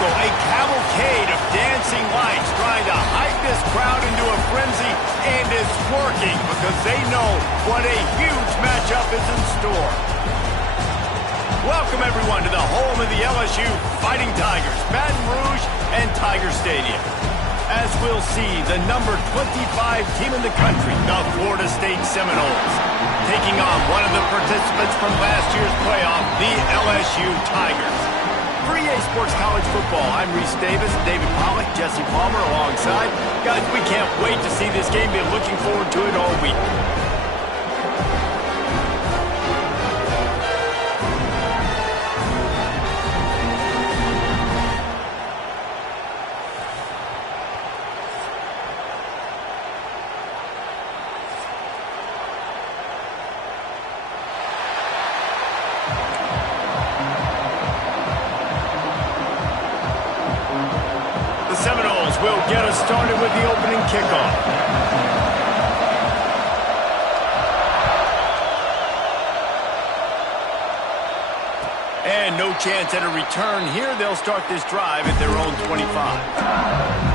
spectacle, a cavalcade of dancing lights trying to hype this crowd into a frenzy, and it's working because they know what a huge matchup is in store. Welcome, everyone, to the home of the LSU Fighting Tigers, Baton Rouge and Tiger Stadium. As we'll see, the number 25 team in the country, the Florida State Seminoles, taking on one of the participants from last year's playoff, the LSU Tigers. For EA Sports College Football, I'm Reese Davis, David Pollack, Jesse Palmer alongside. Guys, we can't wait to see this game. Been looking forward to it all week. Seminoles will get us started with the opening kickoff. And no chance at a return here. They'll start this drive at their own 25.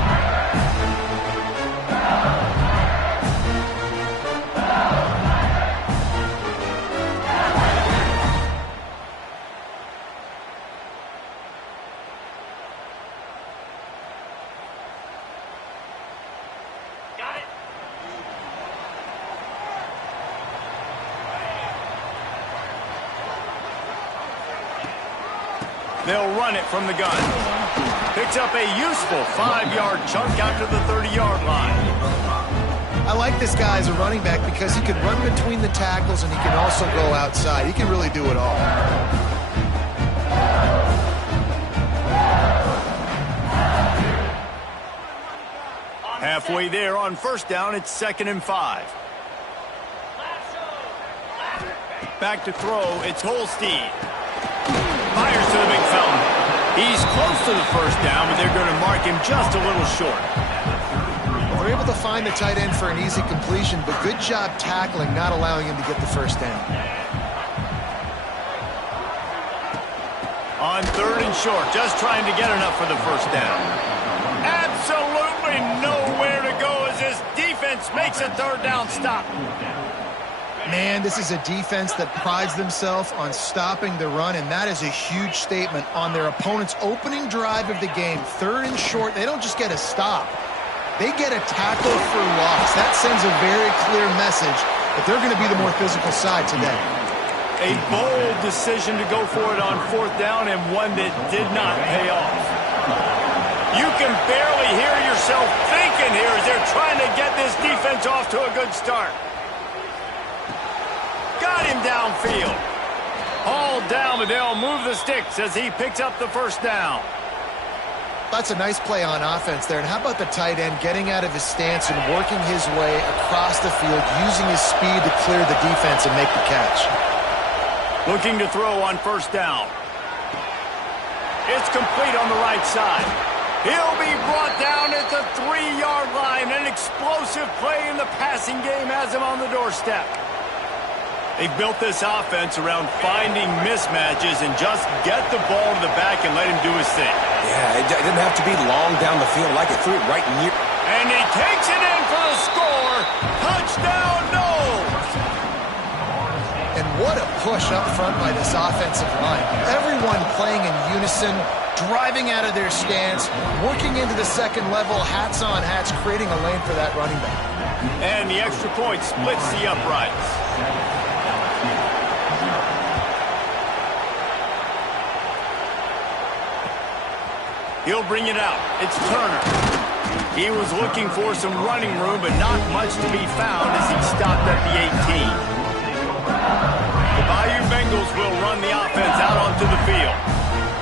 They'll run it from the gun. Picks up a useful 5-yard chunk out to the 30-yard line. I like this guy as a running back because he can run between the tackles and he can also go outside. He can really do it all. Halfway there on first down, it's 2nd and 5. Back to throw, it's Holstein. Fires to the big fella. He's close to the first down, but they're going to mark him just a little short. They're able to find the tight end for an easy completion, but good job tackling, not allowing him to get the first down. On 3rd and short, just trying to get enough for the first down. Absolutely nowhere to go as this defense makes a 3rd down stop. Man, this is a defense that prides themselves on stopping the run, and that is a huge statement on their opponent's opening drive of the game. 3rd and short, they don't just get a stop. They get a tackle for loss. That sends a very clear message that they're going to be the more physical side today. A bold decision to go for it on 4th down, and one that did not pay off. You can barely hear yourself thinking here as they're trying to get this defense off to a good start. Got him downfield. Hauled down, but they'll move the sticks as he picks up the first down. That's a nice play on offense there. And how about the tight end getting out of his stance and working his way across the field, using his speed to clear the defense and make the catch. Looking to throw on first down. It's complete on the right side. He'll be brought down at the 3-yard line. An explosive play in the passing game has him on the doorstep. They've built this offense around finding mismatches and just get the ball to the back and let him do his thing. Yeah, it didn't have to be long down the field. Like it threw it right near. And he takes it in for the score. Touchdown, Noles! And what a push up front by this offensive line. Everyone playing in unison, driving out of their stance, working into the second level, hats on hats, creating a lane for that running back. And the extra point splits the uprights. He'll bring it out. It's Turner. He was looking for some running room, but not much to be found as he stopped at the 18. The Bayou Bengals will run the offense out onto the field.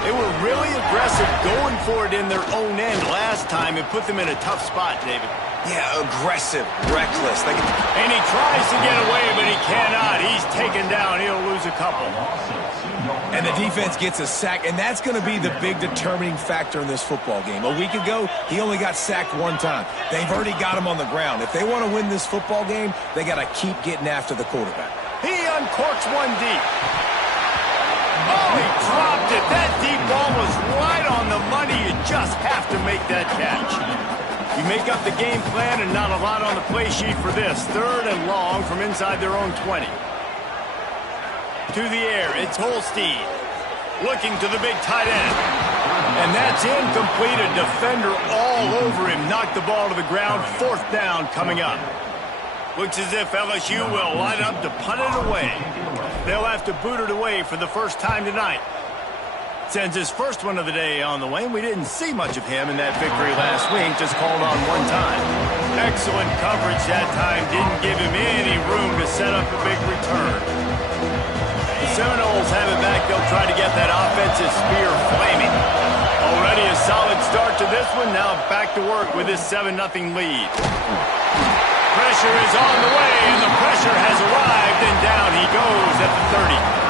They were really aggressive going for it in their own end last time and put them in a tough spot, David. Yeah, aggressive, reckless. And he tries to get away, but he cannot. He's taken down. He'll lose a couple. And the defense gets a sack, and that's going to be the big determining factor in this football game. A week ago, he only got sacked 1 time. They've already got him on the ground. If they want to win this football game, they got to keep getting after the quarterback. He uncorks one deep. Oh, he dropped it. That deep ball was right on the money. You just have to make that catch. You make up the game plan and not a lot on the play sheet for this. 3rd and long from inside their own 20. To the air, it's Holstein. Looking to the big tight end. And that's incomplete. A defender all over him. Knocked the ball to the ground. 4th down coming up. Looks as if LSU will line up to punt it away. They'll have to boot it away for the first time tonight. Sends his first one of the day on the way. We didn't see much of him in that victory last week. Just called on one time. Excellent coverage that time. Didn't give him any room to set up a big return. The Seminoles have it back. They'll try to get that offensive spear flaming. Already a solid start to this one. Now back to work with this 7-0 lead. Pressure is on the way, and the pressure has arrived, and down he goes at the 30.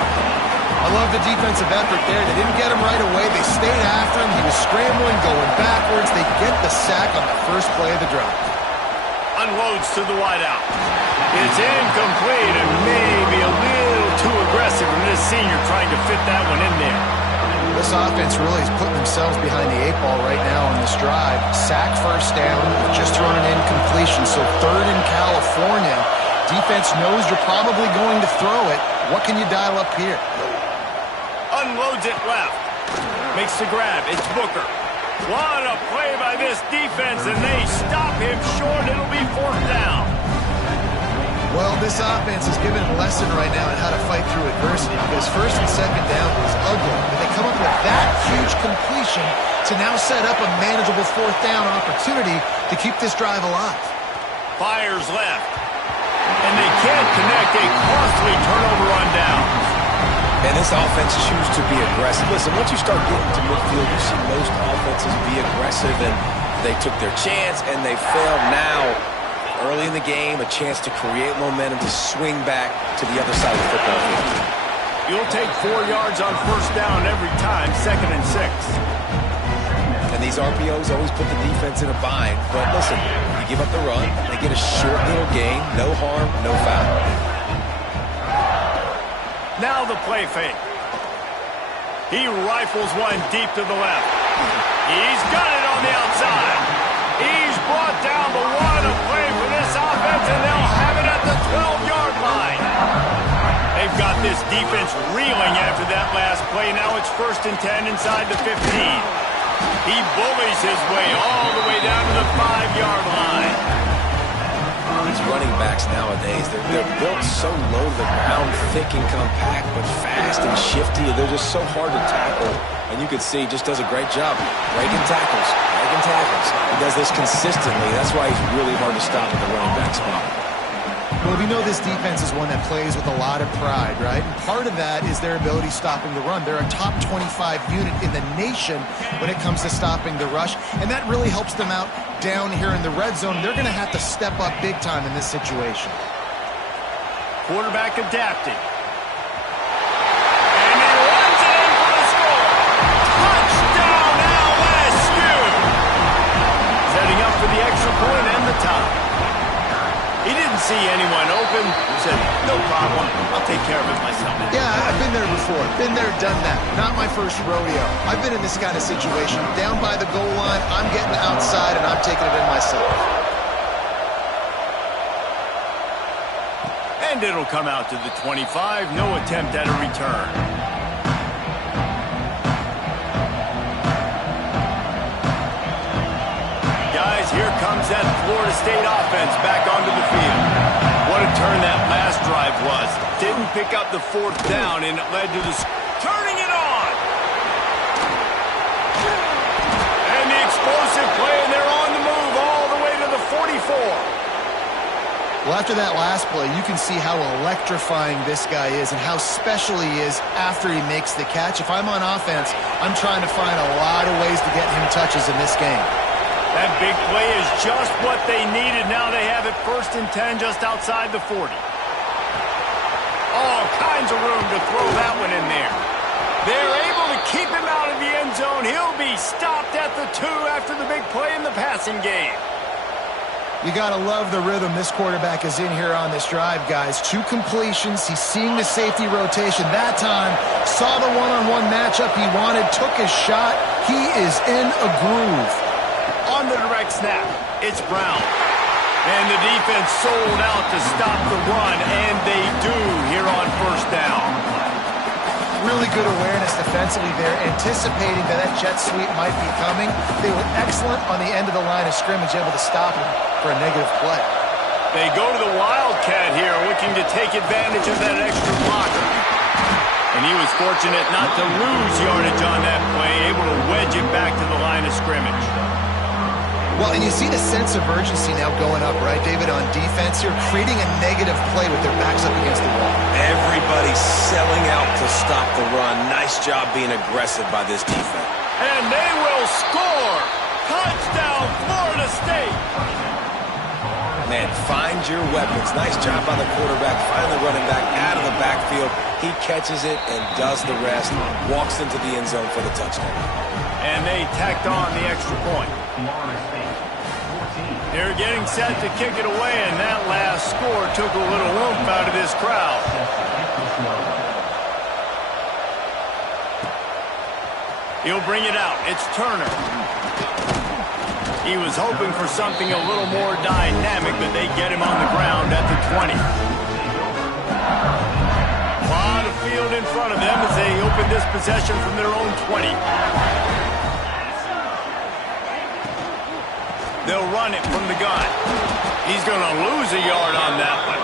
I love the defensive effort there. They didn't get him right away. They stayed after him. He was scrambling, going backwards. They get the sack on the first play of the drive. Unloads to the wideout. It's incomplete and maybe a little too aggressive from this senior trying to fit that one in there. This offense really is putting themselves behind the 8 ball right now on this drive. Sack first down, just thrown an incompletion. So 3rd in California. Defense knows you're probably going to throw it. What can you dial up here? Unloads it left. Makes the grab. It's Booker. What a play by this defense, and they stop him short. It'll be 4th down. Well, this offense is giving a lesson right now on how to fight through adversity because 1st and 2nd down was ugly. But they come up with that huge completion to now set up a manageable 4th down opportunity to keep this drive alive. Fires left. And they can't connect. A costly turnover on downs. And this offense chooses to be aggressive. Listen, once you start getting to midfield, you see most offenses be aggressive, and they took their chance, and they failed now. Early in the game, a chance to create momentum to swing back to the other side of the football field. You'll take 4 yards on 1st down every time, 2nd and 6. And these RPOs always put the defense in a bind. But listen, you give up the run, they get a short little gain, no harm, no foul. Now the play fake. He rifles one deep to the left. He's got it on the outside. He's brought down the one. A play for this offense, and they'll have it at the 12-yard line. They've got this defense reeling after that last play. Now it's 1st and 10 inside the 15. He bullies his way all the way down to the 5-yard line. These running backs nowadays, they're built so low to the ground, thick and compact, but fast and shifty. They're just so hard to tackle. And you can see, just does a great job breaking tackles. He does this consistently. That's why he's really hard to stop at the running back spot. Well, we know this defense is one that plays with a lot of pride, right? And part of that is their ability stopping the run. They're a top 25 unit in the nation when it comes to stopping the rush, and that really helps them out down here in the red zone. They're going to have to step up big time in this situation. Quarterback adapting. And he runs it in for the score. Touchdown, LSU! Setting up for the extra point and the tie. He didn't see anyone open. He said, no problem. I'll take care of it myself. Yeah, I've been there before. Been there, done that. Not my first rodeo. I've been in this kind of situation. Down by the goal line, I'm getting outside, and I'm taking it in myself. And it'll come out to the 25. No attempt at a return. Guys, here comes that Florida State offense back onto the field. What a turn that last drive was. Didn't pick up the 4th down, and it led to the turning it on. And the explosive play, and they're on the move all the way to the 44. Well, after that last play, you can see how electrifying this guy is and how special he is after he makes the catch. If I'm on offense, I'm trying to find a lot of ways to get him touches in this game. That big play is just what they needed. Now they have it 1st and 10 just outside the 40. All kinds of room to throw that one in there. They're able to keep him out of the end zone. He'll be stopped at the 2 after the big play in the passing game. You got to love the rhythm this quarterback is in here on this drive, guys. 2 completions. He's seeing the safety rotation that time. Saw the one-on-one matchup he wanted, took his shot, He is in a groove. On the direct snap, it's Brown. And the defense sold out to stop the run, and they do here on first down. Really good awareness defensively there, anticipating that jet sweep might be coming. They were excellent on the end of the line of scrimmage, able to stop him for a negative play. They go to the Wildcat here, looking to take advantage of that extra blocker. And he was fortunate not to lose yardage on that play, able to wedge it back to the line of scrimmage. Well, and you see the sense of urgency now going up, right, David, on defense here, creating a negative play with their backs up against the wall. Everybody's selling out to stop the run. Nice job being aggressive by this defense. And they will score! Touchdown, Florida State! Man, find your weapons. Nice job by the quarterback, finding the running back out of the backfield. He catches it and does the rest, walks into the end zone for the touchdown. And they tacked on the extra point. They're getting set to kick it away, and that last score took a little oomph out of this crowd. He'll bring it out. It's Turner. He was hoping for something a little more dynamic, but they get him on the ground at the 20. A lot of field in front of them as they open this possession from their own 20. They'll run it from the gun. He's going to lose a yard on that one.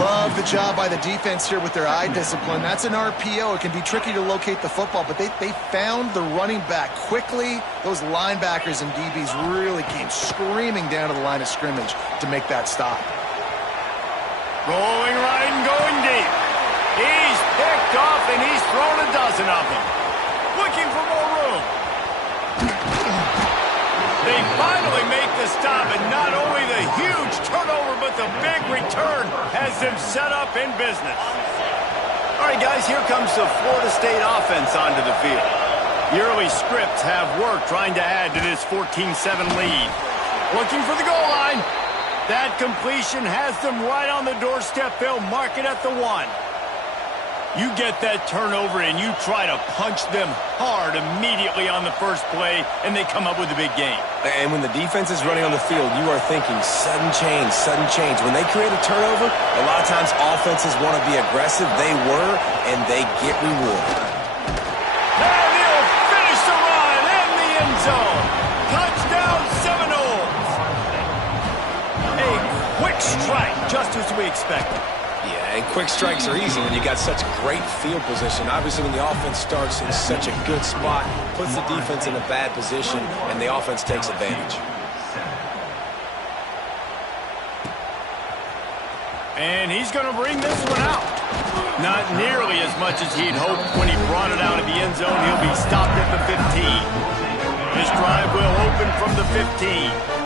Love the job by the defense here with their eye discipline. That's an RPO. It can be tricky to locate the football, but they found the running back quickly. Those linebackers and DBs really came screaming down to the line of scrimmage to make that stop. Rolling right and going deep. He's picked off, and he's thrown a dozen of them. Looking for more room. They finally make the stop, and not only the huge turnover, but the big return has them set up in business. All right, guys, here comes the Florida State offense onto the field. The early scripts have worked trying to add to this 14-7 lead. Looking for the goal line. That completion has them right on the doorstep. They'll mark it at the 1. You get that turnover and you try to punch them hard immediately on the first play, and they come up with a big game. And when the defense is running on the field, you are thinking sudden change, sudden change. When they create a turnover, a lot of times offenses want to be aggressive. They were, and they get rewarded. And he'll finish the run in the end zone. Touchdown Seminoles. A quick strike, just as we expected. Yeah, and quick strikes are easy when you got such great field position. Obviously, when the offense starts in such a good spot, puts the defense in a bad position, and the offense takes advantage. And he's going to bring this one out. Not nearly as much as he'd hoped when he brought it out of the end zone. He'll be stopped at the 15. This drive will open from the 15.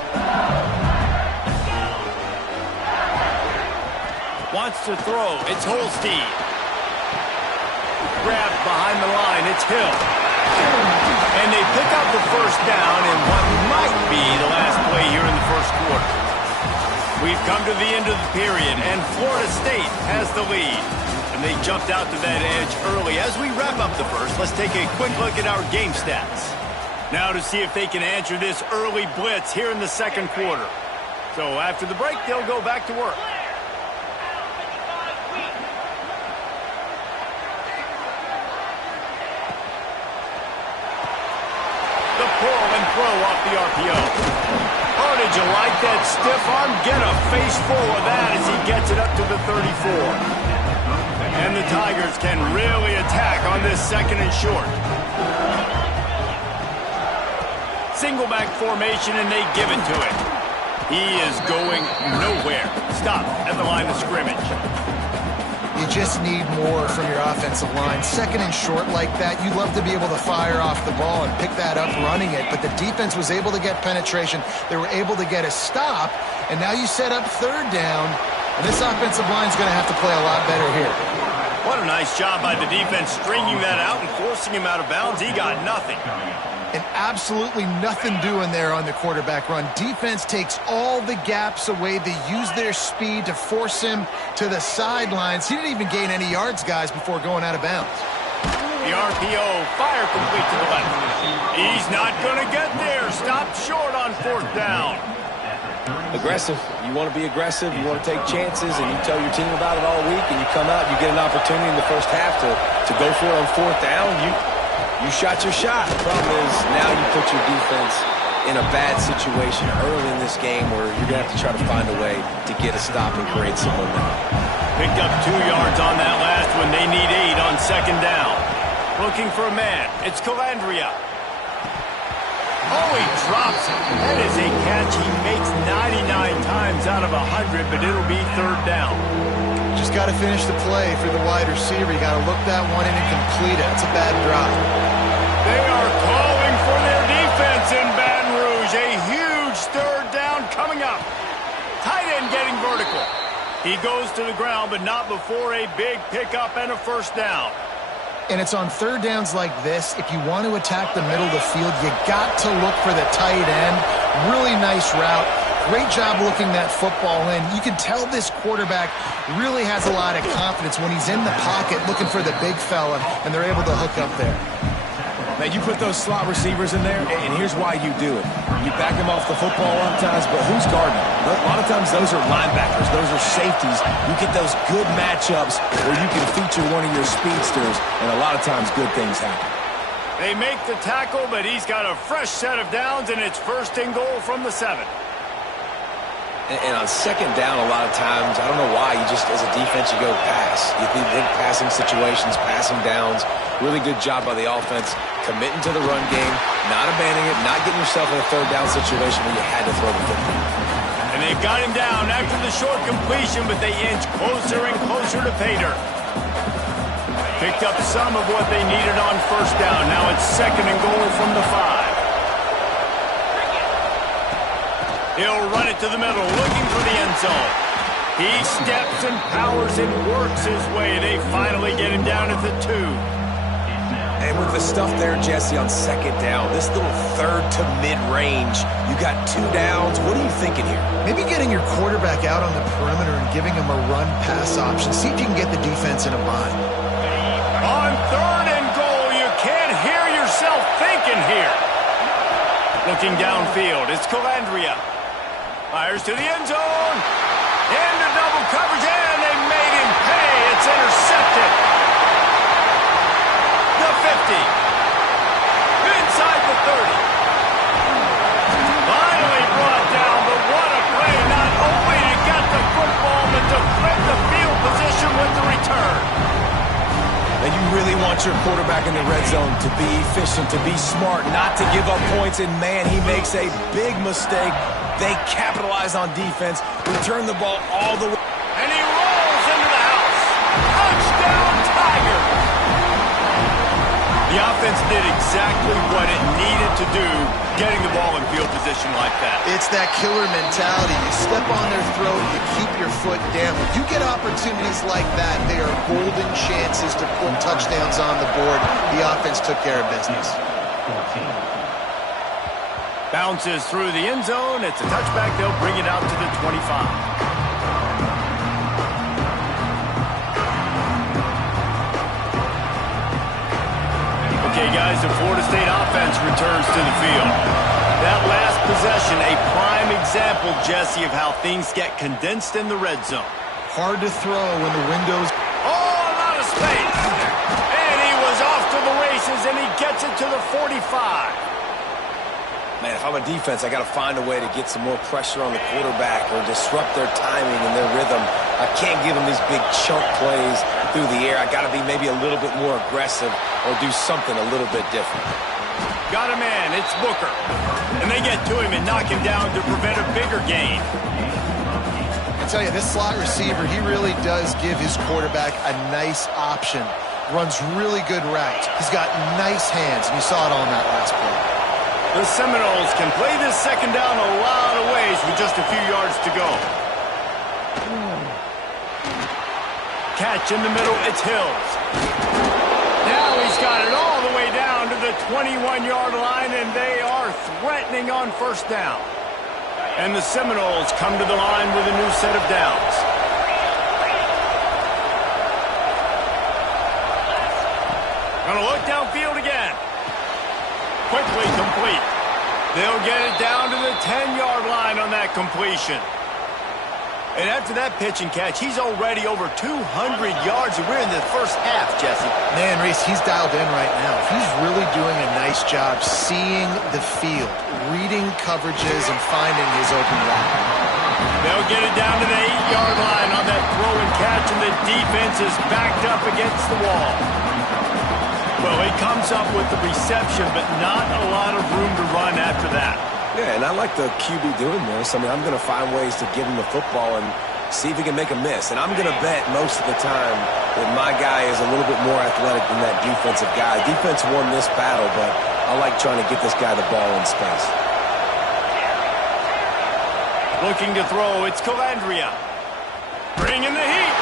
Wants to throw. It's Holstein. Grabbed behind the line. It's Hill. And they pick up the first down in what might be the last play here in the first quarter. We've come to the end of the period, and Florida State has the lead. And they jumped out to that edge early. As we wrap up the first, let's take a quick look at our game stats. Now to see if they can answer this early blitz here in the second quarter. So after the break, they'll go back to work. Pull and throw off the RPO. Oh, did you like that stiff arm? Get a face full of that as he gets it up to the 34. And the Tigers can really attack on this second and short. Single back formation, and they give it to him. He is going nowhere. Stop at the line of scrimmage. You just need more from your offensive line. Second and short like that, you'd love to be able to fire off the ball and pick that up running it, but the defense was able to get penetration. They were able to get a stop, and now you set up third down, and this offensive line's going to have to play a lot better here. What a nice job by the defense stringing that out and forcing him out of bounds. He got nothing. And absolutely nothing doing there on the quarterback run. Defense takes all the gaps away. They use their speed to force him to the sidelines. He didn't even gain any yards, guys, before going out of bounds. The RPO, fire complete to the left. He's not going to get there. Stopped short on 4th down. Aggressive. You want to be aggressive. You want to take chances, and you tell your team about it all week, and you come out, you get an opportunity in the first half to go for it on 4th down. You shot your shot. The problem is now you put your defense in a bad situation early in this game where you're going to have to try to find a way to get a stop and create some momentum. Picked up 2 yards on that last one. They need 8 on 2nd down. Looking for a man. It's Calandria. Oh, he drops it. That is a catch he makes 99 times out of 100, but it'll be 3rd down. Just got to finish the play for the wide receiver. You got to look that one in and complete it. It's a bad drop. They are calling for their defense in Baton Rouge. A huge 3rd down coming up. Tight end getting vertical. He goes to the ground, but not before a big pickup and a 1st down. And it's on 3rd downs like this. If you want to attack the middle of the field, you got to look for the tight end. Really nice route. Great job looking that football in. You can tell this quarterback really has a lot of confidence when he's in the pocket looking for the big fella, and they're able to hook up there. Man, you put those slot receivers in there, and here's why you do it. You back them off the football a lot of times, but who's guarding them? A lot of times those are linebackers. Those are safeties. You get those good matchups where you can feature one of your speedsters, and a lot of times good things happen. They make the tackle, but he's got a fresh set of downs, and it's 1st and goal from the 7. And on 2nd down, a lot of times, I don't know why, you just, as a defense, you go pass. You think passing situations, passing downs. Really good job by the offense, committing to the run game, not abandoning it, not getting yourself in a 3rd down situation where you had to throw the football. And they've got him down after the short completion, but they inch closer and closer to pay dirt. Picked up some of what they needed on 1st down. Now it's 2nd and goal from the 5. He'll run it to the middle, looking for the end zone. He steps and powers and works his way. They finally get him down at the 2. And with the stuff there, Jesse, on 2nd down, this little 3rd to mid-range, you got 2 downs. What are you thinking here? Maybe getting your quarterback out on the perimeter and giving him a run-pass option. See if you can get the defense in a bind. On 3rd and goal, you can't hear yourself thinking here. Looking downfield, it's Calandria. Fires to the end zone. Into double coverage, and they made him pay. It's intercepted. The 50. Inside the 30. Finally brought down, but what a play. Not only to get the football, but to flip the field position with the return. And you really want your quarterback in the red zone to be efficient, to be smart, not to give up points. And, man, he makes a big mistake. They capitalize on defense, return the ball all the way. And he rolls into the house. Touchdown, Tiger. The offense did exactly what it needed to do, getting the ball in field position like that. It's that killer mentality. You step on their throat, you keep your foot down. When you get opportunities like that, they are golden chances to put touchdowns on the board. The offense took care of business. Bounces through the end zone. It's a touchback. They'll bring it out to the 25. Okay, guys, the Florida State offense returns to the field. That last possession, a prime example, Jesse, of how things get condensed in the red zone. Hard to throw when the window's... Oh, a lot of space. And he was off to the races, and he gets it to the 45. Man, if I'm a defense, I got to find a way to get some more pressure on the quarterback or disrupt their timing and their rhythm. I can't give them these big chunk plays through the air. I got to be maybe a little bit more aggressive or do something a little bit different. Got a man. It's Booker. And they get to him and knock him down to prevent a bigger gain. I tell you, this slot receiver, he really does give his quarterback a nice option. Runs really good routes. He's got nice hands, and you saw it all in that last play. The Seminoles can play this 2nd down a lot of ways with just a few yards to go. Catch in the middle, it's Hills. Now he's got it all the way down to the 21-yard line, and they are threatening on 1st down. And the Seminoles come to the line with a new set of downs. Gonna look downfield again. Quickly complete. They'll get it down to the 10-yard line on that completion. And after that pitch and catch, he's already over 200 yards, and we're in the first half, Jesse. Man, Reese, he's dialed in right now. He's really doing a nice job seeing the field, reading coverages, and finding his open route. They'll get it down to the 8-yard line on that throw and catch, and the defense is backed up against the wall. Well, he comes up with the reception, but not a lot of room to run after that. Yeah, and I like the QB doing this. I mean, I'm going to find ways to give him the football and see if he can make a miss. And I'm going to bet most of the time that my guy is a little bit more athletic than that defensive guy. Defense won this battle, but I like trying to get this guy the ball in space. Looking to throw, it's Calandria. Bringing the heat.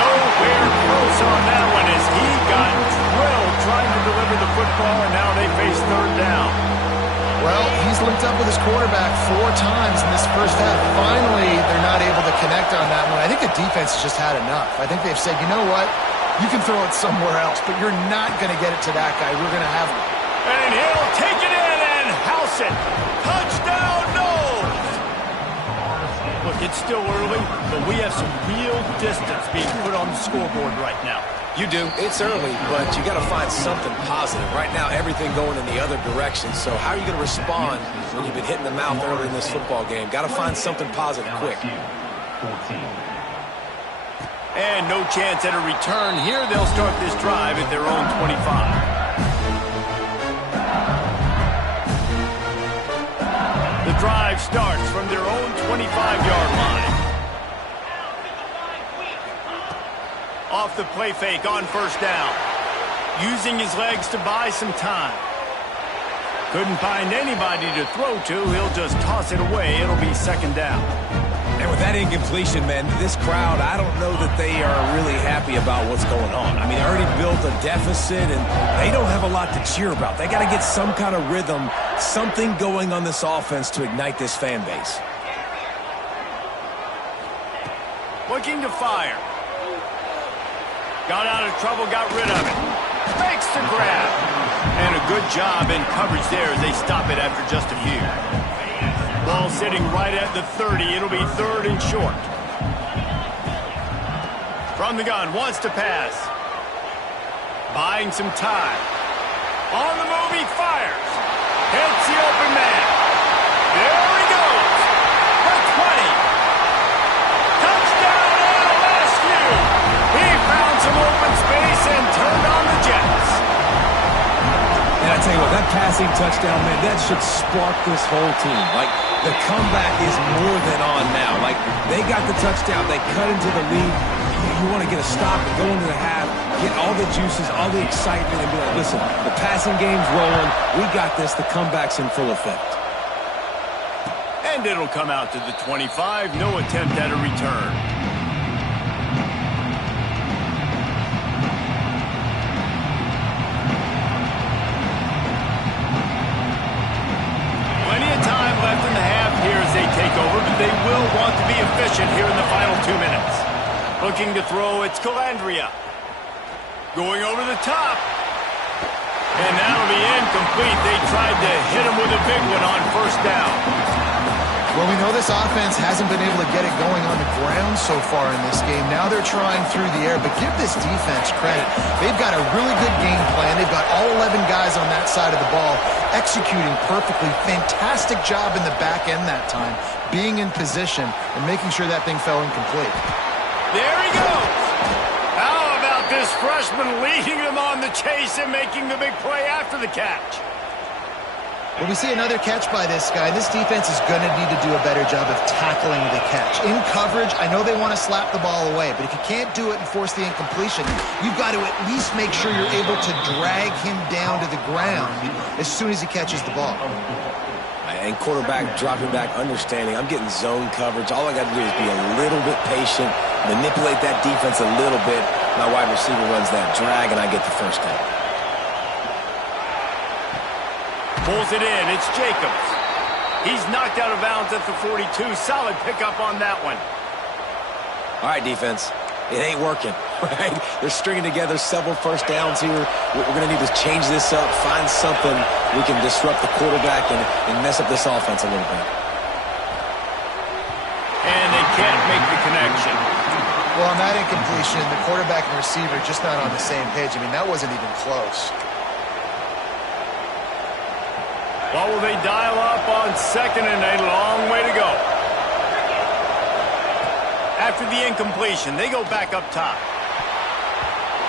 Nowhere close on that one as he got drilled trying to deliver the football, and now they face third down. Well, he's linked up with his quarterback 4 times in this first half. Finally, they're not able to connect on that one. I think the defense has just had enough. I think they've said, you know what? You can throw it somewhere else, but you're not going to get it to that guy. We're going to have him. And he'll take it in and house it. Touchdown, Noles! Look, it's still early, but we have some real distance being put on the scoreboard right now. You do. It's early, but you got to find something positive. Right now, everything going in the other direction. So how are you going to respond when you've been hitting the mouth early in this football game? Got to find something positive quick. And no chance at a return here. They'll start this drive at their own 25. The drive starts from their own 25-yard line. Off the play fake on first down. Using his legs to buy some time. Couldn't find anybody to throw to. He'll just toss it away. It'll be second down. And with that incompletion, man, this crowd, I don't know that they are really happy about what's going on. I mean, they already built a deficit, and they don't have a lot to cheer about. They got to get some kind of rhythm, something going on this offense to ignite this fan base. Looking to fire. Got out of trouble, got rid of it. Makes the grab. And a good job in coverage there as they stop it after just a few. Ball sitting right at the 30. It'll be third and short. From the gun, wants to pass. Buying some time. On the move, he fires. Hits the open man. There he goes. For 20. Touchdown, LSU. He found some open space and turned on the Jets. And I tell you what, that passing touchdown, man, that should spark this whole team. Like, the comeback is more than on now. Like, they got the touchdown. They cut into the lead. You want to get a stop and go into the half, get all the juices, all the excitement, and be like, listen, the passing game's rolling. We got this. The comeback's in full effect. And it'll come out to the 25. No attempt at a return. Plenty of time left in the half here as they take over, but they will want to be efficient here in the final 2 minutes. Looking to throw, it's Calandria. Going over the top. And that'll be incomplete. They tried to hit him with a big one on first down. Well, we know this offense hasn't been able to get it going on the ground so far in this game. Now they're trying through the air, but give this defense credit. They've got a really good game plan. They've got all 11 guys on that side of the ball executing perfectly. Fantastic job in the back end that time, being in position and making sure that thing fell incomplete. There he goes. How about this freshman leading them on the chase and making the big play after the catch? Well, we see another catch by this guy. This defense is going to need to do a better job of tackling the catch. In coverage, I know they want to slap the ball away, but if you can't do it and force the incompletion, you've got to at least make sure you're able to drag him down to the ground as soon as he catches the ball. And quarterback dropping back, understanding, I'm getting zone coverage. All I got to do is be a little bit patient, manipulate that defense a little bit. My wide receiver runs that drag, and I get the first down. Pulls it in. It's Jacobs. He's knocked out of bounds at the 42. Solid pickup on that one. All right, defense. It ain't working. right? They're stringing together several first downs here. We're going to need to change this up, find something we can disrupt the quarterback and mess up this offense a little bit. And they can't make the connection. Well, on that incompletion, the quarterback and receiver just not on the same page. I mean, that wasn't even close. What will they dial up on second and a long way to go? After the incompletion, they go back up top.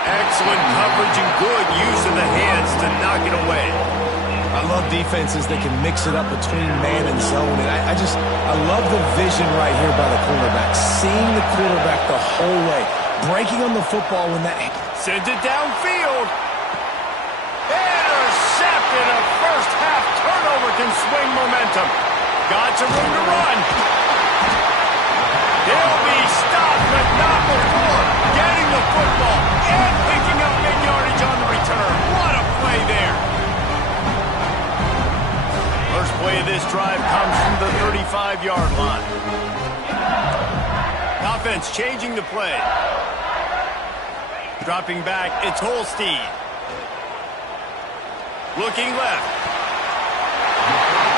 Excellent coverage and good use of the hands to knock it away. I love defenses that can mix it up between man and zone. And I love the vision right here by the quarterback. Seeing the quarterback the whole way. Breaking on the football when that... Sends it downfield. Intercepted. A first half turnover can swing momentum. Got some room to run. They'll be stopped, but not before getting the football and picking up big yardage on the return. What a play there. First play of this drive comes from the 35-yard line. Offense changing the play. Dropping back, it's Holstein. Looking left.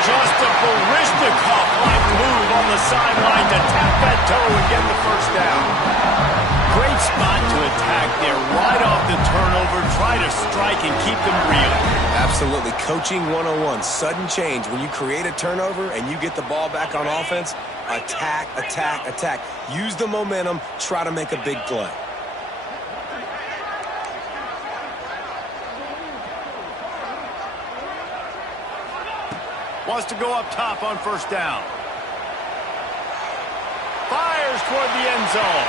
Just a Baryshnikov-like move on the sideline to tap that toe and get the first down. Great spot to attack there. Right off the turnover, try to strike and keep them reeling. Absolutely. Coaching 101. Sudden change. When you create a turnover and you get the ball back on offense, attack, attack, attack. Use the momentum. Try to make a big play. Wants to go up top on first down. Fires toward the end zone.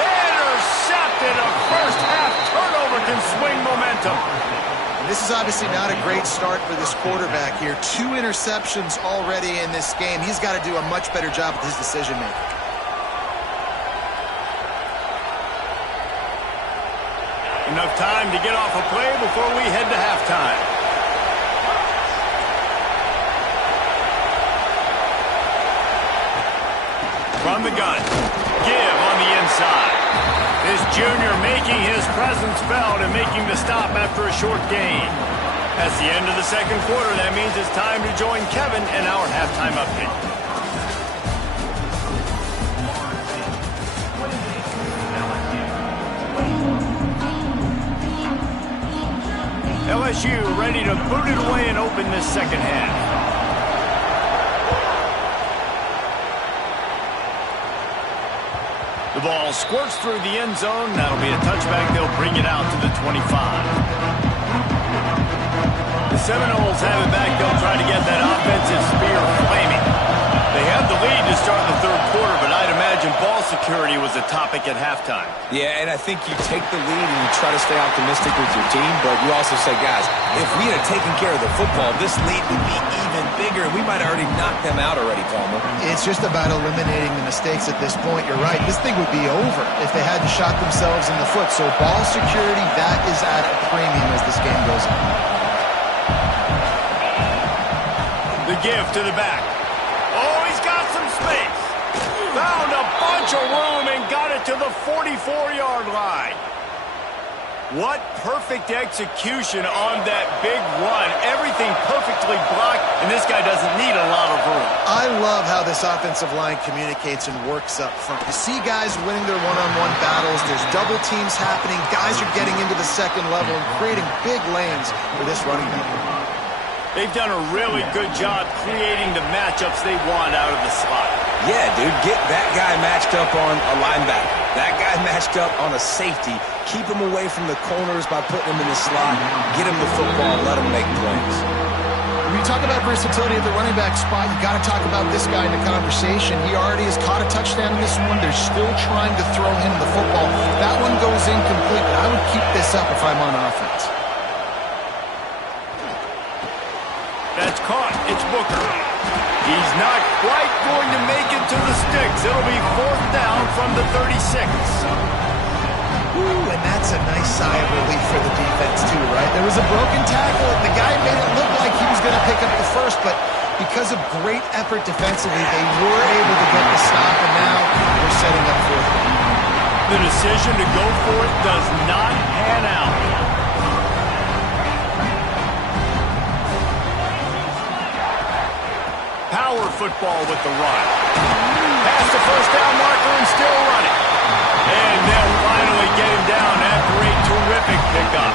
Intercepted. A first half turnover can swing momentum. And this is obviously not a great start for this quarterback here. 2 interceptions already in this game. He's got to do a much better job with his decision making. Enough time to get off a play before we head to halftime. From the gun, give on the inside. This junior making his presence felt and making the stop after a short gain. That's the end of the second quarter. That means it's time to join Kevin in our halftime update. LSU ready to boot it away and open this second half. The ball squirts through the end zone. That'll be a touchback. They'll bring it out to the 25. The Seminoles have it back. They'll try to get that offensive spear flaming. They have the lead to start the third quarter, but I'd imagine ball security was a topic at halftime. Yeah, and I think you take the lead and you try to stay optimistic with your team, but you also say, guys, if we had taken care of the football, this lead would be even bigger, and we might have already knocked them out already, Palmer. It's just about eliminating the mistakes at this point. You're right. This thing would be over if they hadn't shot themselves in the foot. So ball security, that is at a premium as this game goes on. The give to the back. Oh, he's got some space. Found a bunch of room and got it to the 44-yard line. What perfect execution on that big run. Everything perfectly blocked, and this guy doesn't need a lot of room. I love how this offensive line communicates and works up front. You see guys winning their one-on-one battles. There's double teams happening. Guys are getting into the second level and creating big lanes for this running back. They've done a really good job creating the matchups they want out of the slot. Yeah, dude, get that guy matched up on a linebacker. That guy matched up on a safety. Keep him away from the corners by putting him in the slot. Get him the football, let him make plays. When you talk about versatility at the running back spot, you got to talk about this guy in the conversation. He already has caught a touchdown in this one. They're still trying to throw him the football. That one goes incomplete, but I would keep this up if I'm on offense. That's caught. It's Booker. He's not quite going to make it to the sticks. It'll be fourth down from the 36. Ooh, and that's a nice sigh of relief for the defense too, right? There was a broken tackle, and the guy made it look like he was going to pick up the first, but because of great effort defensively, they were able to get the stop, and now they're setting up fourth down. The the decision to go for it does not pan out. Power football with the run. Past the first down marker and still running. And they'll finally get him down after a terrific pickup.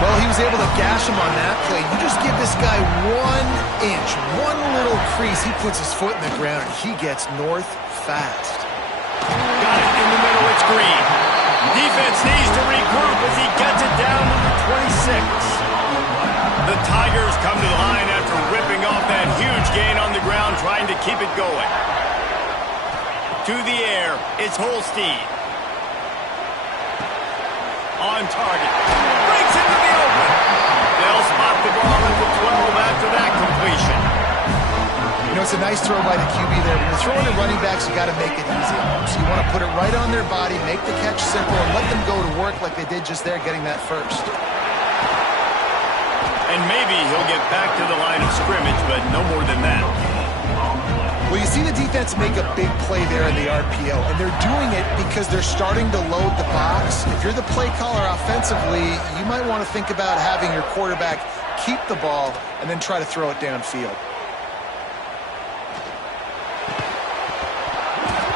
Well, he was able to gash him on that play. You just give this guy 1 inch, one little crease. He puts his foot in the ground, and he gets north fast. Got it in the middle. It's Green. Defense needs to regroup as he gets it down to the 26. The Tigers come to the line after ripping off that huge gain on the ground, trying to keep it going. To the air, it's Holstein. On target. Breaks into the open. They'll spot the ball at the 12 after that completion. You know, it's a nice throw by the QB there. When you're throwing to running backs, you got to make it easy. So you want to put it right on their body, make the catch simple, and let them go to work like they did just there, getting that first. And maybe he'll get back to the line of scrimmage, but no more than that. Well, you see the defense make a big play there in the RPO, and they're doing it because they're starting to load the box. If you're the play caller offensively, you might want to think about having your quarterback keep the ball and then try to throw it downfield.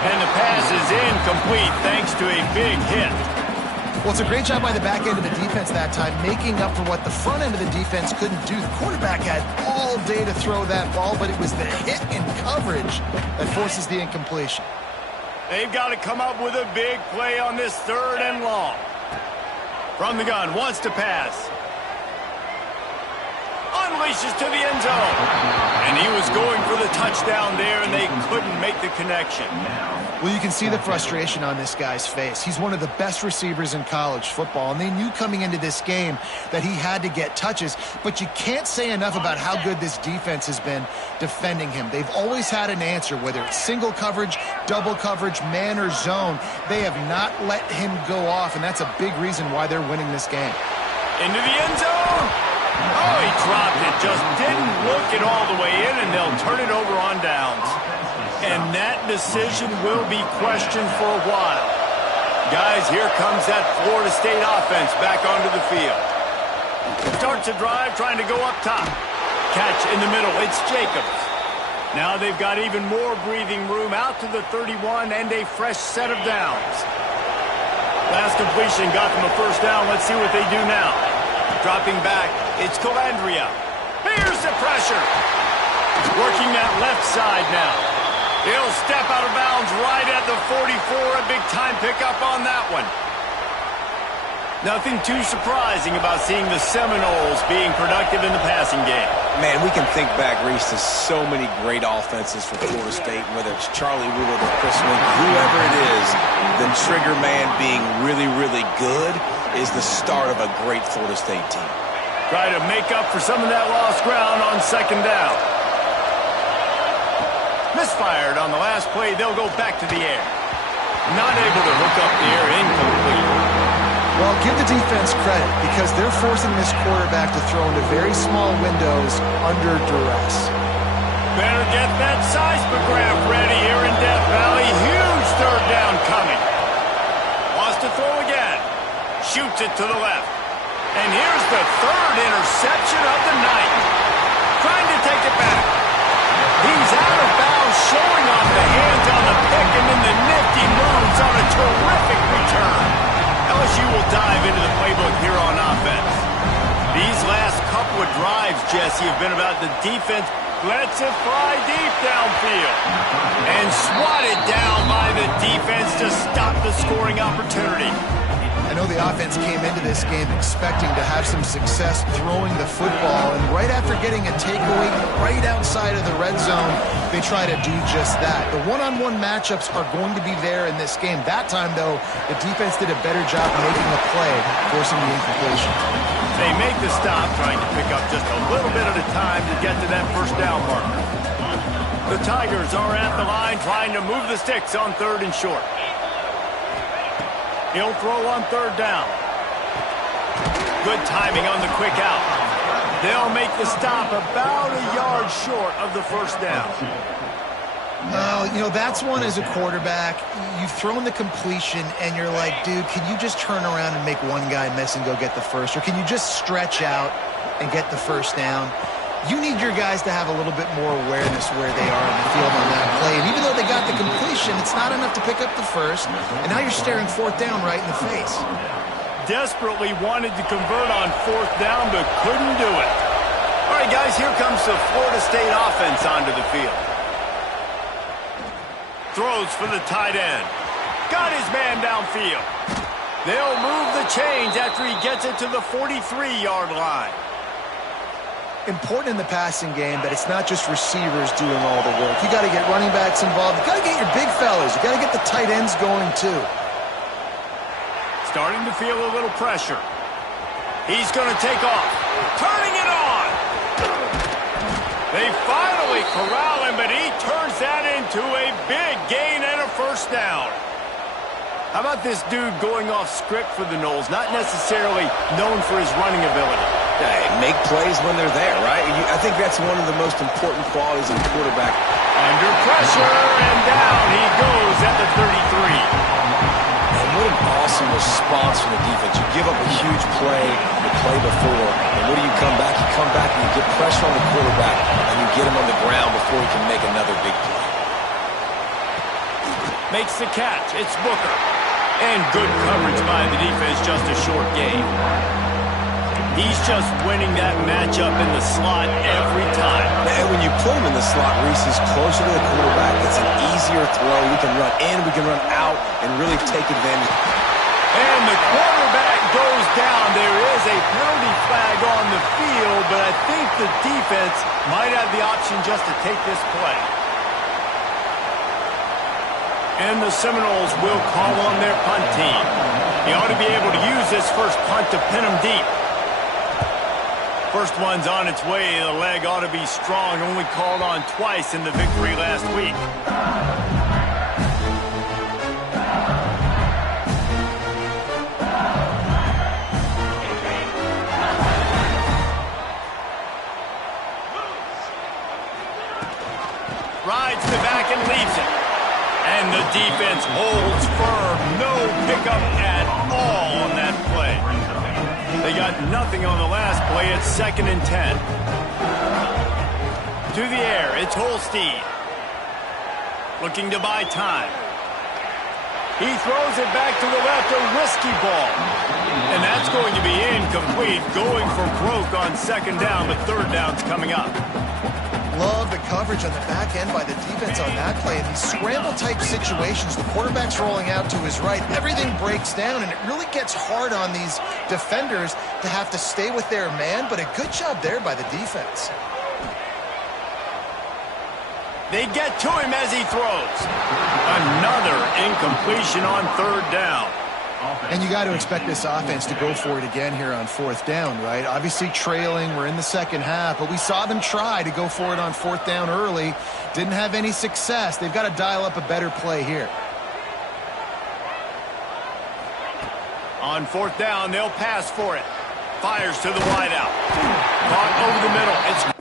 And the pass is incomplete thanks to a big hit. Well, it's a great job by the back end of the defense that time, making up for what the front end of the defense couldn't do. The quarterback had all day to throw that ball, but it was the hit in coverage that forces the incompletion. They've got to come up with a big play on this 3rd and long. From the gun, wants to pass. Unleashes to the end zone. And he was going for the touchdown there, and they couldn't make the connection. Well, you can see the frustration on this guy's face. He's one of the best receivers in college football, and they knew coming into this game that he had to get touches, but you can't say enough about how good this defense has been defending him. They've always had an answer, whether it's single coverage, double coverage, man or zone. They have not let him go off, and that's a big reason why they're winning this game. Into the end zone. Oh, he dropped it. Just didn't look it all the way in, and they'll turn it over on downs. And that decision will be questioned for a while. Guys, here comes that Florida State offense back onto the field. Starts a drive trying to go up top. Catch in the middle. It's Jacobs. Now they've got even more breathing room out to the 31 and a fresh set of downs. Last completion got them a first down. Let's see what they do now. Dropping back, it's Calandria. Here's the pressure. Working that left side now. He'll step out of bounds right at the 44. A big-time pickup on that one. Nothing too surprising about seeing the Seminoles being productive in the passing game. Man, we can think back, Reese, to so many great offenses for Florida State, whether it's Charlie Woodward or Chris Wink, whoever it is, the trigger man being really, really good is the start of a great Florida State team. Try to make up for some of that lost ground on 2nd down. Misfired on the last play. They'll go back to the air. Not able to hook up the air. Incomplete. Well, give the defense credit because they're forcing this quarterback to throw into very small windows under duress. Better get that seismograph ready here in Death Valley. Huge 3rd down coming. Wants to throw again. Shoots it to the left. And here's the 3rd interception of the night. Trying to take it back. He's out of bounds, showing off the hands on the pick, and then the nifty moves on a terrific return. LSU will dive into the playbook here on offense. These last couple of drives, Jesse, have been about the defense. Let's it fly deep downfield. And swatted down by the defense to stop the scoring opportunity. I know the offense came into this game expecting to have some success throwing the football, and right after getting a takeaway right outside of the red zone, they try to do just that. The one-on-one matchups are going to be there in this game. That time, though, the defense did a better job making a play, forcing the incompletion. They make the stop, trying to pick up just a little bit at a time to get to that first down marker. The Tigers are at the line trying to move the sticks on 3rd and short. He'll throw on 3rd down. Good timing on the quick out. They'll make the stop about a yard short of the first down. Oh, you know, that's one as a quarterback. You've thrown the completion, and you're like, dude, can you just turn around and make one guy miss and go get the first? Or can you just stretch out and get the first down? You need your guys to have a little bit more awareness where they are in the field on that play. And even though they got the completion, it's not enough to pick up the first. And now you're staring fourth down right in the face. Desperately wanted to convert on fourth down, but couldn't do it. All right, guys, here comes the Florida State offense onto the field. Throws for the tight end. Got his man downfield. They'll move the chains after he gets it to the 43-yard line. Important in the passing game that it's not just receivers doing all the work. You got to get running backs involved. You got to get your big fellas. You got to get the tight ends going too. Starting to feel a little pressure. He's going to take off. Turning it on. They finally corral him, but he turns that into a big gain and a first down. How about this dude going off script for the Noles? Not necessarily known for his running ability. Make plays when they're there, right? I think that's one of the most important qualities of a quarterback. Under pressure, and down he goes at the 33. And what an awesome response from the defense. You give up a huge play the play before, and what do you come back? You come back and you get pressure on the quarterback, and you get him on the ground before he can make another big play. Makes the catch. It's Booker. And good coverage by the defense, just a short gain. He's just winning that matchup in the slot every time. And when you put him in the slot, Reese is closer to the quarterback. It's an easier throw. We can run in, we can run out, and really take advantage. And the quarterback goes down. There is a penalty flag on the field, but I think the defense might have the option just to take this play. And the Seminoles will call on their punt team. He ought to be able to use this first punt to pin him deep. First one's on its way. The leg ought to be strong. Only called on twice in the victory last week. Rides the back and leaves it. And the defense holds firm. No pickup at all on that play. They got nothing on the last play. It's 2nd and 10. To the air, it's Holstein. Looking to buy time. He throws it back to the left, a risky ball. And that's going to be incomplete. Going for broke on 2nd down, but 3rd down's coming up. Love the coverage on the back end by the defense on that play. In these scramble-type situations, the quarterback's rolling out to his right. Everything breaks down, and it really gets hard on these defenders to have to stay with their man, but a good job there by the defense. They get to him as he throws. Another incompletion on 3rd down. And you got to expect this offense to go for it again here on 4th down, right? Obviously trailing, we're in the second half, but we saw them try to go for it on 4th down early. Didn't have any success. They've got to dial up a better play here. On 4th down, they'll pass for it. Fires to the wideout. Caught over the middle. It's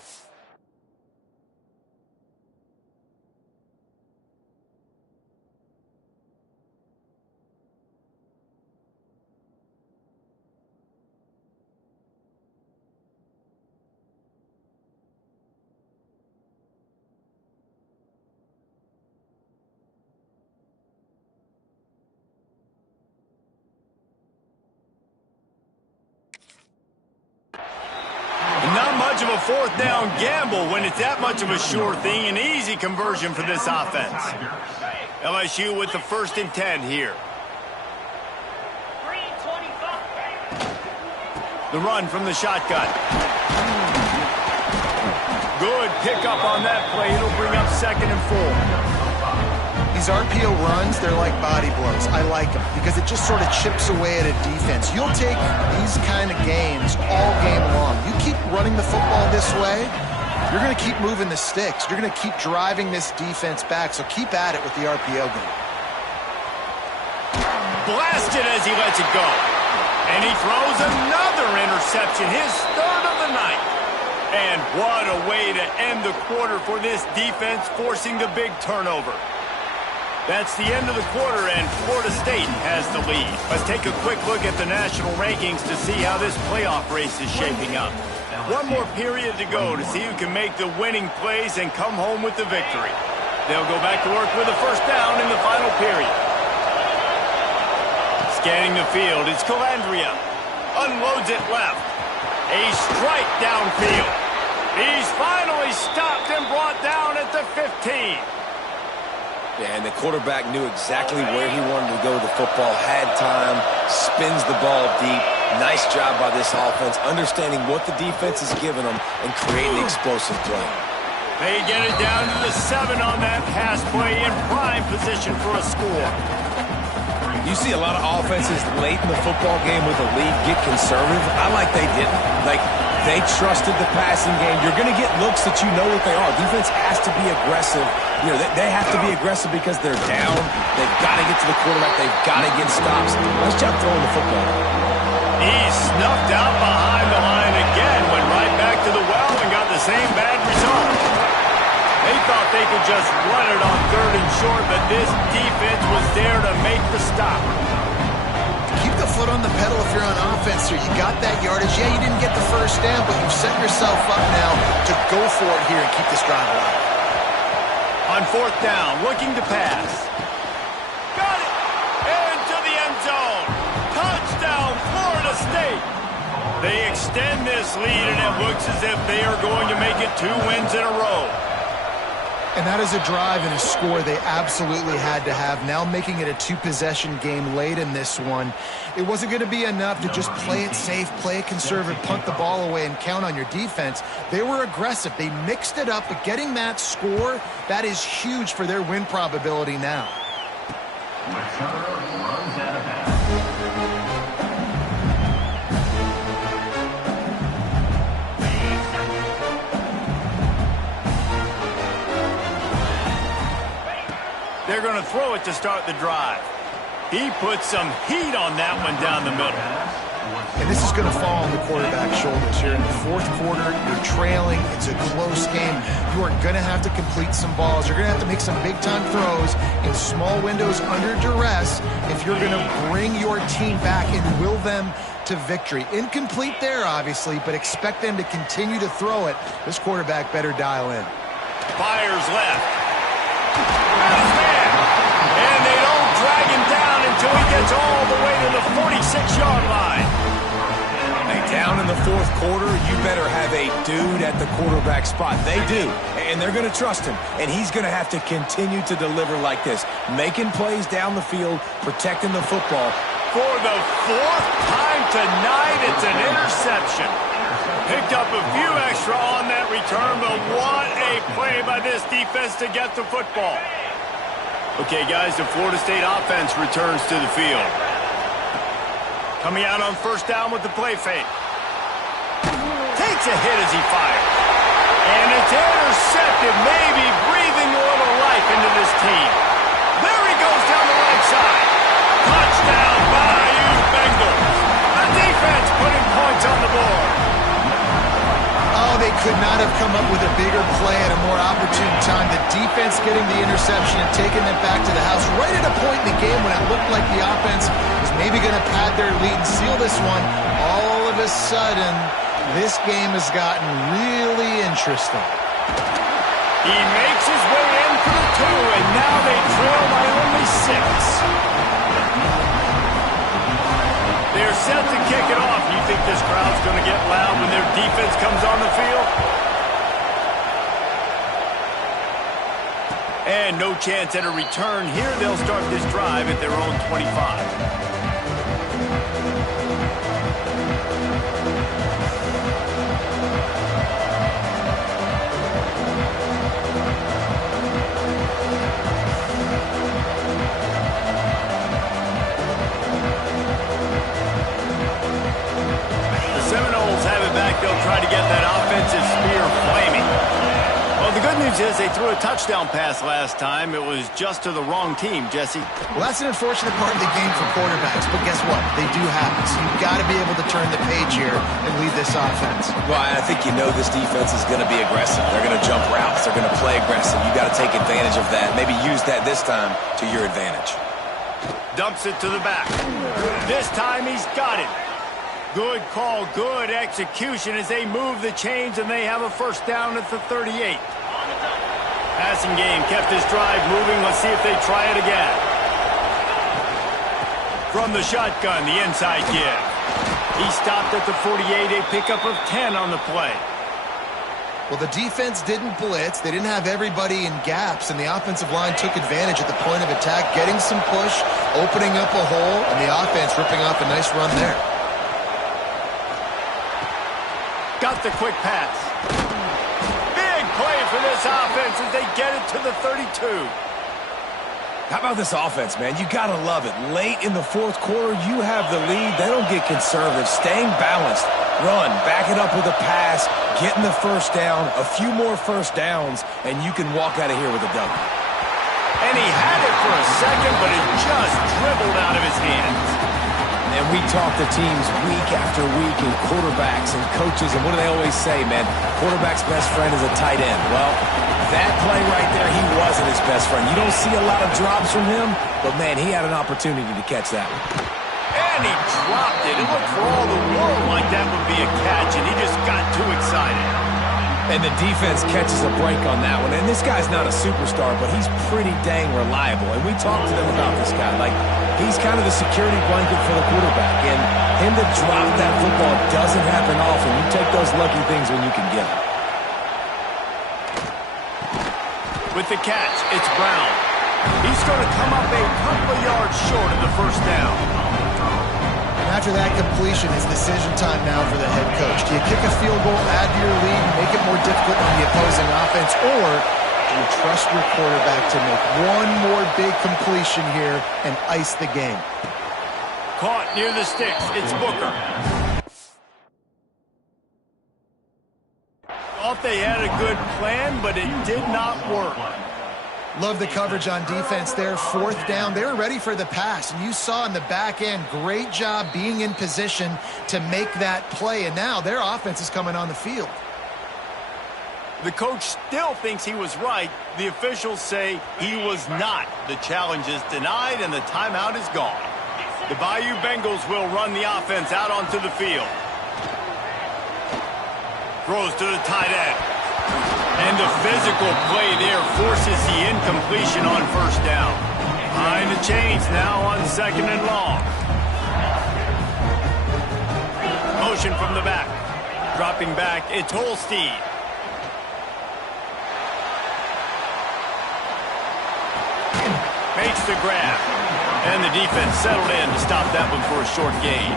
not much of a 4th down gamble when it's that much of a sure thing. An easy conversion for this offense. LSU with the 1st and 10 here. The run from the shotgun. Good pickup on that play. It'll bring up 2nd and 4. These RPO runs, they're like body blows. I like them because it just sort of chips away at a defense. You'll take these kind of gains all game long. You keep running the football this way, you're going to keep moving the sticks. You're going to keep driving this defense back, so keep at it with the RPO game. Blasted as he lets it go. And he throws another interception, his 3rd of the night. And what a way to end the quarter for this defense, forcing the big turnover. That's the end of the quarter, and Florida State has the lead. Let's take a quick look at the national rankings to see how this playoff race is shaping up. One more period to go to see who can make the winning plays and come home with the victory. They'll go back to work with a first down in the final period. Scanning the field, it's Calandria. Unloads it left. A strike downfield. He's finally stopped and brought down at the 15. Yeah, and the quarterback knew exactly where he wanted to go with the football, had time, spins the ball deep. Nice job by this offense, understanding what the defense is giving them and creating the explosive play. They get it down to the 7 on that pass play, in prime position for a score. You see a lot of offenses late in the football game with a lead get conservative. I like they didn't. Like, they trusted the passing game. You're going to get looks that you know what they are. Defense has to be aggressive. You know, they have to be aggressive because they're down. They've got to get to the quarterback. They've got to get stops. Nice job throwing the football. He's snuffed out behind the line again, went right back to the well and got the same bad result. They thought they could just run it on 3rd and short, but this defense was there to make the stop. Keep the foot on the pedal if you're on offense here. You got that yardage. Yeah, you didn't get the first down, but you've set yourself up now to go for it here and keep this drive alive. On 4th down, looking to pass. Got it! Into the end zone. Touchdown, Florida State. They extend this lead, and it looks as if they are going to make it 2 wins in a row. And that is a drive and a score they absolutely had to have. Now making it a 2-possession game late in this one. It wasn't going to be enough to just play it safe, play it conservative, punt the ball away, and count on your defense. They were aggressive. They mixed it up, but getting that score, that is huge for their win probability now. They're going to throw it to start the drive. He put some heat on that one down the middle. And this is going to fall on the quarterback's shoulders here. In the 4th quarter, you're trailing. It's a close game. You are going to have to complete some balls. You're going to have to make some big-time throws in small windows under duress if you're going to bring your team back and will them to victory. Incomplete there, obviously, but expect them to continue to throw it. This quarterback better dial in. Fires left. And they don't drag him down until he gets all the way to the 46-yard line. Hey, down in the 4th quarter, you better have a dude at the quarterback spot. They do, and they're going to trust him. And he's going to have to continue to deliver like this, making plays down the field, protecting the football. For the 4th time tonight, it's an interception. Picked up a few extra on that return, but what a play by this defense to get the football. Okay, guys, the Florida State offense returns to the field. Coming out on 1st down with the play fake. Takes a hit as he fires. And it's intercepted, maybe breathing a little life into this team. There he goes down the right side. Touchdown, Bayou Bengals. The defense putting points on the board. Oh, they could not have come up with a bigger play at a more opportune time. The defense getting the interception and taking it back to the house right at a point in the game when it looked like the offense was maybe going to pad their lead and seal this one. All of a sudden, this game has gotten really interesting. He makes his way in for the 2, and now they trail by only 6. They're set to kick it off. You think this crowd's going to get loud when their defense comes on the field? And no chance at a return here. They'll start this drive at their own 25. They'll try to get that offensive spear flaming. Well, the good news as they threw a touchdown pass last time. It was just to the wrong team, Jesse. Well, that's an unfortunate part of the game for quarterbacks, but guess what? They do happen. So you've got to be able to turn the page here and lead this offense. Well, I think you know this defense is going to be aggressive. They're going to jump routes. They're going to play aggressive. You've got to take advantage of that. Maybe use that this time to your advantage. Dumps it to the back. This time he's got it. Good call, good execution as they move the chains and they have a first down at the 38. Passing game kept this drive moving. Let's see if they try it again. From the shotgun, the inside give. He stopped at the 48, a pickup of 10 on the play. Well, the defense didn't blitz. They didn't have everybody in gaps, and the offensive line took advantage at the point of attack, getting some push, opening up a hole, and the offense ripping off a nice run there. Got the quick pass. Big play for this offense as they get it to the 32. How about this offense, man? You got to love it. Late in the fourth quarter, you have the lead. They don't get conservative. Staying balanced. Run. Back it up with a pass. Getting the first down. A few more first downs, and you can walk out of here with a W. And he had it for a second, but it just dribbled out of his hands. And we talk to teams week after week and quarterbacks and coaches, and what do they always say, man? Quarterback's best friend is a tight end. Well, that play right there, he wasn't his best friend. You don't see a lot of drops from him, but, man, he had an opportunity to catch that one. And he dropped it. It looked for all the world like that would be a catch, and he just got too excited. And the defense catches a break on that one. And this guy's not a superstar, but he's pretty dang reliable. And we talked to them about this guy. Like, he's kind of the security blanket for the quarterback. And him to drop that football doesn't happen often. You take those lucky things when you can get them. With the catch, it's Brown. He's going to come up a couple of yards short of the first down. After that completion, it's decision time now for the head coach. Do you kick a field goal, add to your lead, and make it more difficult on the opposing offense, or do you trust your quarterback to make one more big completion here and ice the game? Caught near the sticks. It's Booker. Thought they had a good plan, but it did not work. Love the coverage on defense there. Fourth down. They were ready for the pass. And you saw in the back end, great job being in position to make that play. And now their offense is coming on the field. The coach still thinks he was right. The officials say he was not. The challenge is denied and the timeout is gone. The Bayou Bengals will run the offense out onto the field. Throws to the tight end. And the physical play there forces the incompletion on first down. Behind the chains now on second and long. Motion from the back. Dropping back, it's Holstein. Makes the grab. And the defense settled in to stop that one for a short gain.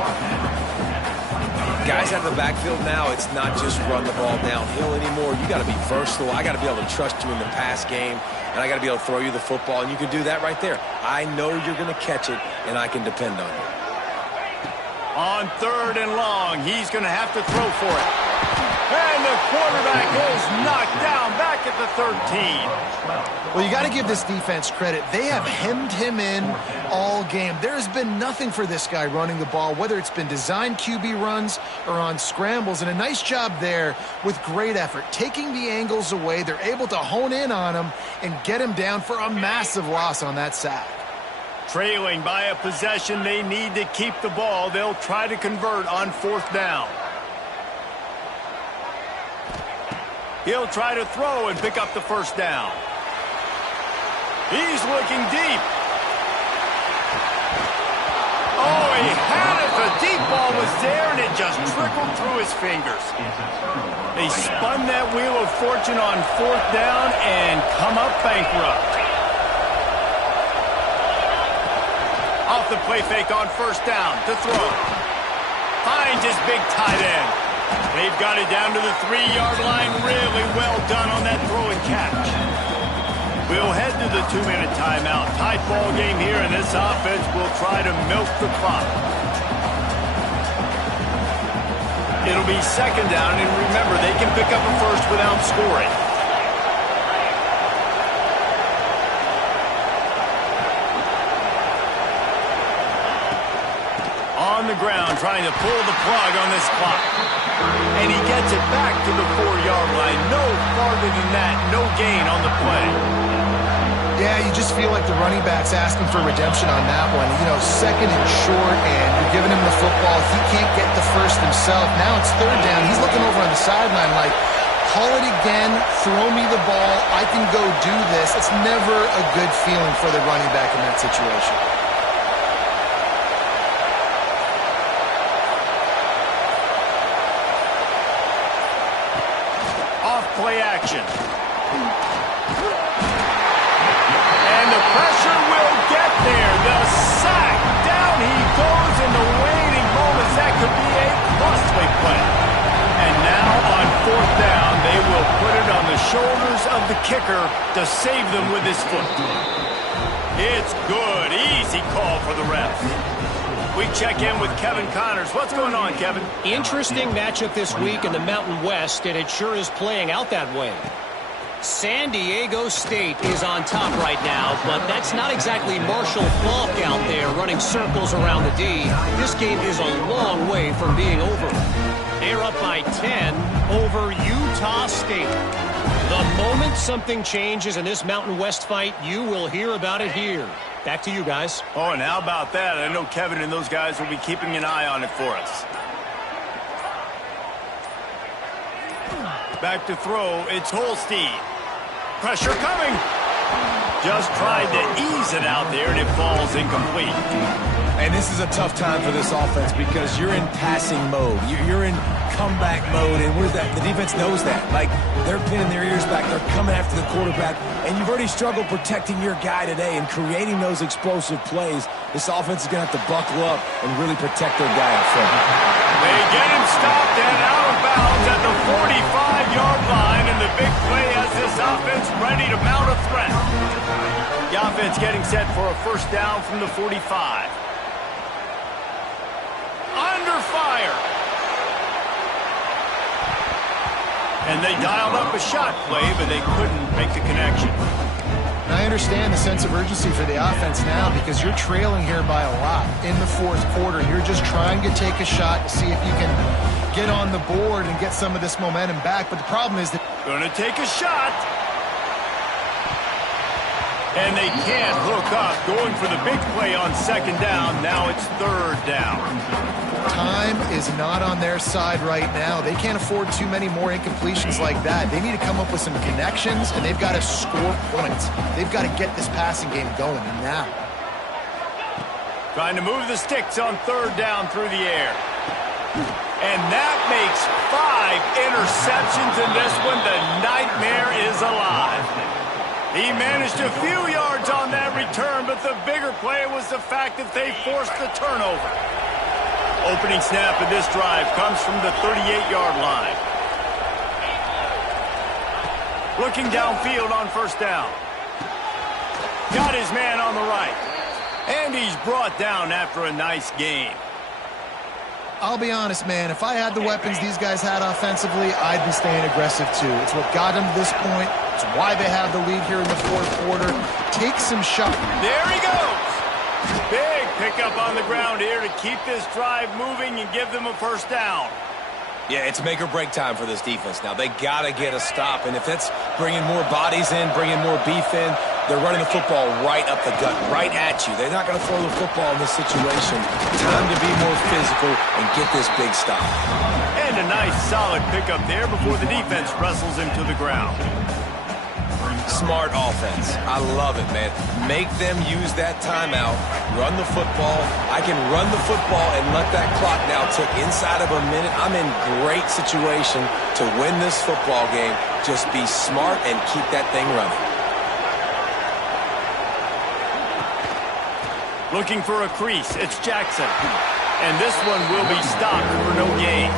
Guys out of the backfield now, it's not just run the ball downhill anymore. You got to be versatile. I got to be able to trust you in the pass game, and I got to be able to throw you the football, and you can do that right there. I know you're going to catch it, and I can depend on you. On third and long, he's going to have to throw for it. And the quarterback is knocked down back at the 13. Well, you got to give this defense credit. They have hemmed him in all game. There's been nothing for this guy running the ball, whether it's been designed QB runs or on scrambles. And a nice job there with great effort. Taking the angles away, they're able to hone in on him and get him down for a massive loss on that sack. Trailing by a possession, they need to keep the ball. They'll try to convert on fourth down. He'll try to throw and pick up the first down. He's looking deep. Oh, he had it. The deep ball was there, and it just trickled through his fingers. They spun that wheel of fortune on fourth down and come up bankrupt. Off the play fake on first down to throw. Finds his big tight end. They've got it down to the 3-yard line. Really well done on that throw and catch. We'll head to the 2-minute timeout. Tight ball game here, and this offense will try to milk the clock. It'll be second down, and remember, they can pick up a first without scoring. the ground trying to pull the plug on this clock. And he gets it back to the 4-yard line. No farther than that. No gain on the play. Yeah, you just feel like the running back's asking for redemption on that one. You know, second and short, and you're giving him the football. He can't get the first himself. Now it's third down. He's looking over on the sideline like, call it again, throw me the ball, I can go do this. It's never a good feeling for the running back in that situation. Off play action. And the pressure will get there. The sack. Down he goes in the waning moments. That could be a costly play. And now on fourth down, they will put it on the shoulders of the kicker to save them with his foot. It's good. Easy call for the ref. We check in with Kevin Connors. What's going on, Kevin? Interesting matchup this week in the Mountain West, and it sure is playing out that way. San Diego State is on top right now, but that's not exactly Marshall Faulk out there running circles around the D. This game is a long way from being over. They're up by 10 over Utah State. The moment something changes in this Mountain West fight, you will hear about it here. Back to you guys. Oh, and how about that? I know Kevin and those guys will be keeping an eye on it for us. Back to throw. It's Holstein. Pressure coming. Just tried to ease it out there, and it falls incomplete. And this is a tough time for this offense because you're in passing mode. You're in comeback mode, and what is that? The defense knows that. Like, they're pinning their ears back. They're coming after the quarterback, and you've already struggled protecting your guy today and creating those explosive plays. This offense is going to have to buckle up and really protect their guy up front. They get him stopped and out of bounds at the 45-yard line, and the big play has this offense ready to mount a threat. The offense getting set for a first down from the 45. Under fire. And they dialed up a shot play, but they couldn't make the connection. And I understand the sense of urgency for the offense now because you're trailing here by a lot in the fourth quarter. You're just trying to take a shot to see if you can get on the board and get some of this momentum back. But the problem is that... Gonna take a shot. And they can't hook up. Going for the big play on second down. Now it's third down. Time is not on their side right now. They can't afford too many more incompletions like that. They need to come up with some connections, and they've got to score points. They've got to get this passing game going now. Trying to move the sticks on third down through the air. And that makes 5 interceptions in this one. The nightmare is alive. He managed a few yards on that return, but the bigger play was the fact that they forced the turnover. Opening snap of this drive comes from the 38-yard line. Looking downfield on first down. Got his man on the right. And he's brought down after a nice gain. I'll be honest, man. If I had the weapons these guys had offensively, I'd be staying aggressive too. It's what got them to this point. It's why they have the lead here in the fourth quarter. Take some shots. There he goes. Big pickup on the ground here to keep this drive moving and give them a first down. Yeah, it's make or break time for this defense now. They got to get a stop, and if that's bringing more bodies in, bringing more beef in, they're running the football right up the gut, right at you. They're not going to throw the football in this situation. Time to be more physical and get this big stop. And a nice solid pickup there before the defense wrestles him to the ground. Smart offense. I love it, man. Make them use that timeout, run the football. I can run the football and let that clock now tick inside of a minute. I'm in great situation to win this football game. Just be smart and keep that thing running. Looking for a crease. It's Jackson. And this one will be stopped for no gain.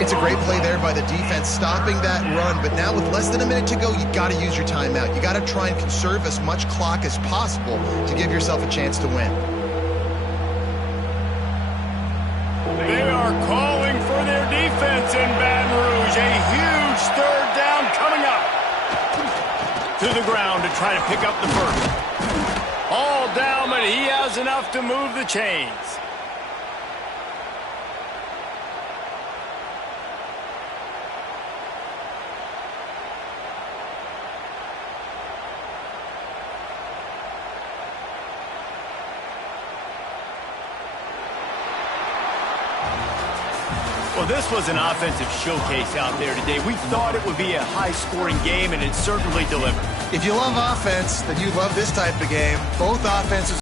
It's a great play there by the defense, stopping that run. But now with less than a minute to go, you got to use your timeout. You got to try and conserve as much clock as possible to give yourself a chance to win. They are calling for their defense in Baton Rouge. A huge third down coming up. To the ground to try to pick up the first. All down, but he has enough to move the chains. Well, this was an offensive showcase out there today. We thought it would be a high-scoring game, and it certainly delivered. If you love offense, then you love this type of game. Both offenses